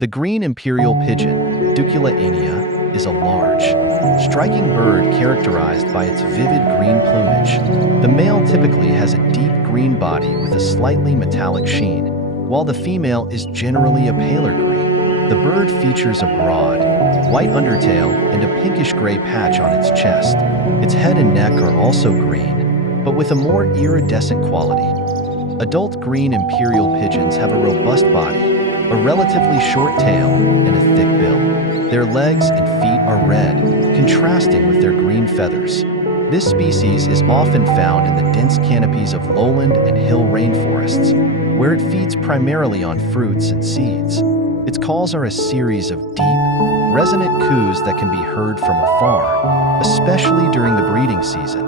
The Green Imperial Pigeon, Ducula Aenea, is a large, striking bird characterized by its vivid green plumage. The male typically has a deep green body with a slightly metallic sheen, while the female is generally a paler green. The bird features a broad, white undertail and a pinkish-gray patch on its chest. Its head and neck are also green, but with a more iridescent quality. Adult Green Imperial Pigeons have a robust body, a relatively short tail, and a thick bill. Their legs and feet are red, contrasting with their green feathers. This species is often found in the dense canopies of lowland and hill rainforests, where it feeds primarily on fruits and seeds. Its calls are a series of deep, resonant coos that can be heard from afar, especially during the breeding season.